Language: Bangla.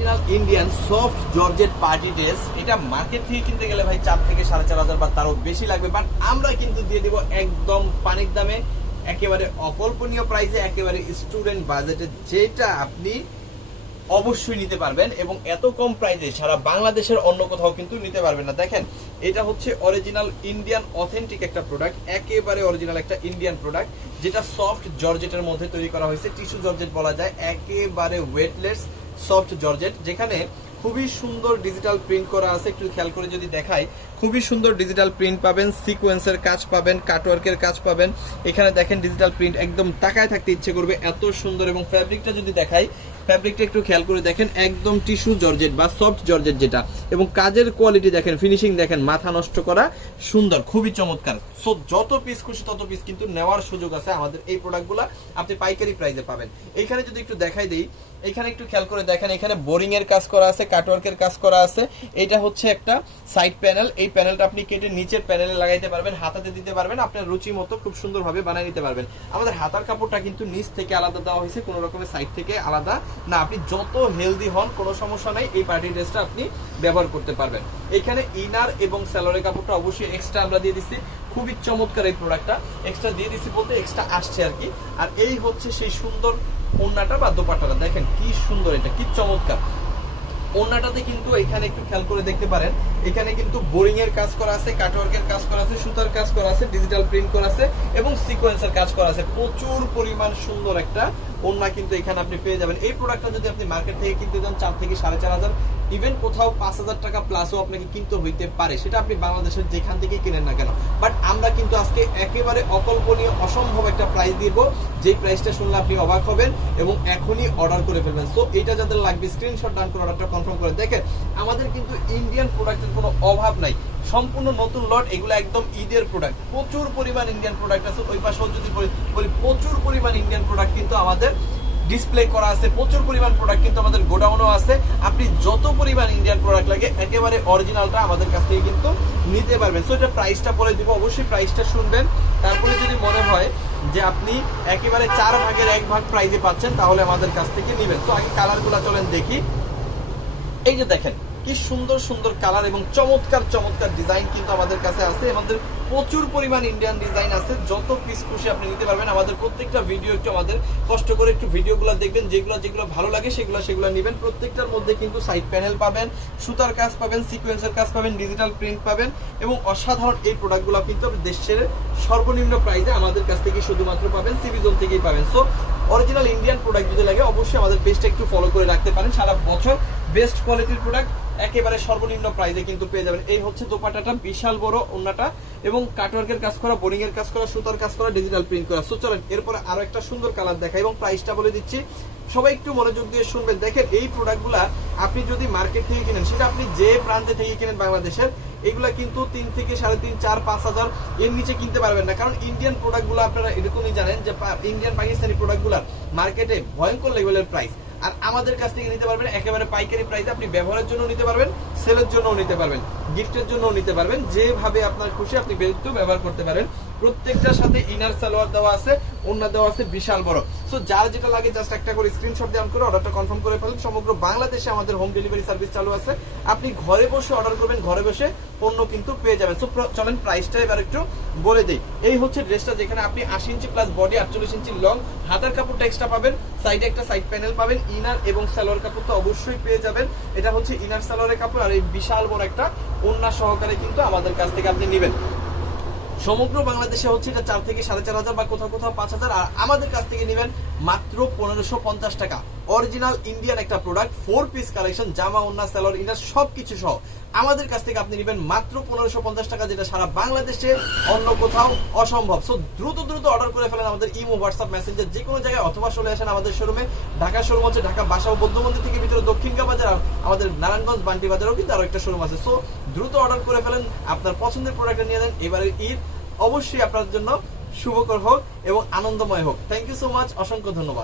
Original Indian soft georgette party dress এটা মার্কেট থেকে কিনতে গেলে ভাই চার থেকে সাড়ে চার হাজার বা তারও বেশি লাগবে বাট আমরা কিন্তু দিয়ে দিব একদম পানির দামে, একেবারে অকল্পনীয় প্রাইসে একেবারে স্টুডেন্ট বাজেটে যেটা আপনি অবশ্যই নিতে পারবেন এবং এত কম প্রাইসে সারা বাংলাদেশের অন্য কোথাও কিন্তু নিতে পারবেন না। দেখেন, এটা হচ্ছে অরিজিনাল ইন্ডিয়ান অথেন্টিক একটা প্রোডাক্ট একেবারে অরিজিনাল একটা ইন্ডিয়ান প্রোডাক্ট যেটা সফট জর্জেটের মধ্যে তৈরি করা হয়েছে টিস্যু জর্জেট বলা যায়, একেবারে ওয়েটলেস সফট জর্জেট যেখানে খুবই সুন্দর ডিজিটাল প্রিন্ট করা আছে। একটু খেয়াল করে যদি দেখাই খুবই সুন্দর ডিজিটাল প্রিন্ট পাবেন সিকোয়েন্সের কাজ পাবেন কাটওয়ার্কের কাজ পাবেন। এখানে দেখেন ডিজিটাল প্রিন্ট একদম তাকায় থাকতে ইচ্ছে করবে, এত সুন্দর এবং ফ্যাব্রিকটা যদি দেখাই ফ্যাব্রিকটা একটু খেয়াল করে দেখেন, একদম টিস্যু জর্জেট বা সফট জর্জেট যেটা। এবং কাজের কোয়ালিটি দেখেন ফিনিশিং দেখেন, মাথা নষ্ট করা, সুন্দর, খুবই চমৎকার। সো যত পিস খুশি তত পিস কিন্তু নেওয়ার সুযোগ আছে আমাদের এই প্রোডাক্টগুলো আপনি পাইকারি প্রাইসে পাবেন। এইখানে যদি একটু দেখাই দেই, এখানে একটু খেয়াল করে দেখেন, এখানে বোরিং এর কাজ করা আছে কাটওয়ার্কের কাজ করা আছে। এটা হচ্ছে একটা সাইড প্যানেল এই প্যানেলটা আপনি কেটে নিচের প্যানেলে লাগাইতে পারবেন, হাতাতে দিতে পারবেন, আপনার রুচি মতো খুব সুন্দরভাবে বানিয়ে নিতে পারবেন। আমাদের হাতার কাপড়টা কিন্তু নিচ থেকে আলাদা দেওয়া হয়েছে, কোনো রকমের সাইড থেকে আলাদা না। আপনি যত হেলদি হন, কোনো সমস্যা নেই, এই পার্টি ড্রেসটা আপনি ব্যবহার করতে পারবেন। এখানে ইনার এবং স্যালোরের কাপড়টা অবশ্যই এক্সট্রা আমরা দিয়ে দিচ্ছি। খুবই চমৎকার এই প্রোডাক্টটা এক্সট্রা দিয়ে দিচ্ছি বলতে এক্সট্রা আসছে আর কি। আর এই হচ্ছে সেই সুন্দর ওন্নাটা বা দোপাট্টাটা। দেখেন কি সুন্দর এটা, কি চমৎকার। ওন্নাটাতে কিন্তু এখানে একটু খেয়াল করে দেখতে পারেন। এখানে কিন্তু বোরিং এর কাজ করা আছে, কাটওয়ার্কের কাজ করা আছে, সুতার কাজ করা আছে ডিজিটাল প্রিন্ট করা আছে এবং সিকোয়েন্সের কাজ করা আছে। প্রচুর পরিমাণ সুন্দর একটা ওনা কিন্তু এখানে আপনি পেয়ে যাবেন। এই প্রোডাক্টটা যদি আপনি মার্কেট থেকে কিনতে যান চার থেকে সাড়ে চার হাজার ইভেন কোথাও পাঁচ হাজার টাকা প্লাসও আপনাকে কিনতে হইতে পারে, সেটা আপনি বাংলাদেশের যেখান থেকে কিনেন না কেন। বাট আমরা কিন্তু আজকে একেবারে অকল্পনীয়, অসম্ভব একটা প্রাইস দিব, যেই প্রাইসটা শুনলে আপনি অবাক হবেন এবং এখনই অর্ডার করে ফেলবেন। সো এটা যাদের লাগবে স্ক্রিনশট ডান করে অর্ডারটা কনফার্ম করে। দেখেন, আমাদের কিন্তু ইন্ডিয়ান প্রোডাক্টের কোনো অভাব নাই। সম্পূর্ণ নতুন লট এগুলো একদম ঈদের প্রোডাক্ট প্রচুর পরিমাণ ইন্ডিয়ান প্রোডাক্ট আছে। ওই পাশেও যদি বলি- বলি প্রচুর পরিমাণ ইন্ডিয়ান প্রোডাক্ট কিন্তু আমাদের ডিসপ্লে করা আছে, প্রচুর পরিমাণ প্রোডাক্ট কিন্তু আমাদের গোডাউনও আছে। আপনি যত পরিমাণ ইন্ডিয়ান প্রোডাক্ট লাগে, একেবারে অরিজিনালটা আমাদের কাছ থেকে কিন্তু নিতে পারবেন। সো এটা প্রাইসটা বলে দিব, অবশ্যই প্রাইসটা শুনবেন। তারপরে যদি মনে হয় যে আপনি একেবারে চার ভাগের এক ভাগ প্রাইজে পাচ্ছেন, তাহলে আমাদের কাছ থেকে নেবেন। তো আগে কালারগুলো চলেন দেখি। এই যে দেখেন কি সুন্দর সুন্দর কালার এবং চমৎকার চমৎকার ডিজাইন কিন্তু আমাদের কাছে আছে। আমাদের প্রচুর পরিমাণ ইন্ডিয়ান ডিজাইন আছে। যত পিস খুশি আপনি নিতে পারবেন। আমাদের প্রত্যেকটা ভিডিও একটু আমাদের কষ্ট করে একটু ভিডিওগুলো দেখবেন। যেগুলো যেগুলো ভালো লাগে, সেগুলো সেগুলো নেবেন। প্রত্যেকটার মধ্যে কিন্তু সাইড প্যানেল পাবেন, সুতার কাজ পাবেন সিকোয়েন্সের কাজ পাবেন ডিজিটাল প্রিন্ট পাবেন এবং অসাধারণ এই প্রোডাক্টগুলো কিন্তু দেশের সর্বনিম্ন প্রাইসে আমাদের কাছ থেকে শুধুমাত্র পাবেন সিভিজন থেকেই পাবেন। সো অরিজিনাল ইন্ডিয়ান প্রোডাক্ট যদি লাগে, অবশ্যই আমাদের পেজটা একটু ফলো করে রাখতে পারেন। সারা বছর বেস্ট কোয়ালিটির প্রোডাক্ট একেবারে সর্বনিম্ন প্রাইসে কিন্তু পেয়ে যাবেন। এই হচ্ছে দোপাটাটা বিশাল বড় ওন্নাটা এবং কাটওয়ার্কের কাজ করা বোরিং এর কাজ করা, সুতার কাজ করা ডিজিটাল প্রিন্ট করা। সো চলেন, এরপরে আরও একটা সুন্দর কালার দেখাই এবং প্রাইসটা বলে দিচ্ছি। সবাই একটু মনোযোগ দিয়ে শুনবেন। দেখেন, এই প্রোডাক্টগুলা আপনি যদি মার্কেট থেকে কিনেন, সেটা আপনি যে প্রান্তে থেকে কিনেন বাংলাদেশের, এগুলা কিন্তু তিন থেকে সাড়ে তিন, চার, পাঁচ হাজার এর নিচে কিনতে পারবেন না। কারণ ইন্ডিয়ান প্রোডাক্টগুলো আপনারা এরকমই জানেন যে ইন্ডিয়ান পাকিস্তানি প্রোডাক্টগুলা মার্কেটে ভয়ঙ্কর লেভেলের প্রাইস আর আমাদের কাছ থেকে নিতে পারবেন একেবারে পাইকারি প্রাইসে আপনি ব্যবহারের জন্য নিতে পারবেন সেলের জন্য নিতে পারবেন গিফটের জন্য নিতে পারবেন, যেভাবে আপনার খুশি আপনি বেরুত ব্যবহার করতে পারেন। প্রত্যেকটার সাথে ইনার সালোয়ার দেওয়া আছে অন্য দেওয়া আছে, বিশাল বড়। সো যার যেটা লাগে জাস্ট একটা করে স্ক্রিনশট দেওয়ান করে অর্ডারটা কনফার্ম করে ফেলেন সমগ্র বাংলাদেশে আমাদের হোম ডেলিভারি সার্ভিস চালু আছে। আপনি ঘরে বসে অর্ডার করবেন, ঘরে বসে পণ্য কিন্তু পেয়ে যাবেন। সো চলেন প্রাইসটা এবার একটু বলে দেই। এই হচ্ছে ড্রেসটা যেখানে আপনি আশি ইঞ্চি প্লাস বডি আটচল্লিশ ইঞ্চি লং হাতার কাপড়টা এক্সট্রা পাবেন সাইডে একটা সাইড প্যানেল পাবেন ইনার এবং সালোয়ার কাপড় তো অবশ্যই পেয়ে যাবেন। এটা হচ্ছে ইনার সালোয়ারের কাপড়, আর এই বিশাল বড় একটা ওন্না সহকারে কিন্তু আমাদের কাছ থেকে আপনি নেবেন। সমগ্র বাংলাদেশে হচ্ছে এটা চার থেকে সাড়ে চার হাজার বা কোথাও কোথাও পাঁচ হাজার। আর আমাদের কাছ থেকে নেবেন মাত্র পনেরোশো পঞ্চাশ টাকা। অরিজিনাল ইন্ডিয়ান একটা প্রোডাক্ট ফোর পিস কালেকশন জামা ওন্না স্যালোর ইনার, সবকিছু সহ। আমাদের কাছ থেকে আপনি নেবেন মাত্র পনেরোশো পঞ্চাশ টাকা, যেটা সারা বাংলাদেশে অন্য কোথাও অসম্ভব। সো দ্রুত দ্রুত অর্ডার করে ফেলেন আমাদের ইমো হোয়াটসঅ্যাপ মেসেঞ্জার যে কোনো জায়গায়, অথবা চলে আসেন আমাদের শোরুমে ঢাকা শোরুম হচ্ছে ঢাকা বাসা ও বৌদ্ধ মন্দির থেকে ভিতরে দক্ষিণকা বাজার আমাদের নারায়ণগঞ্জ বান্টি বাজারও কিন্তু আরও একটা শোরুম আছে। সো দ্রুত অর্ডার করে ফেলেন, আপনার পছন্দের প্রোডাক্টটা নিয়ে নেন। এবারে ঈদ অবশ্যই আপনার জন্য শুভকর হোক এবং আনন্দময় হোক। থ্যাংক ইউ সো মাচ অসংখ্য ধন্যবাদ।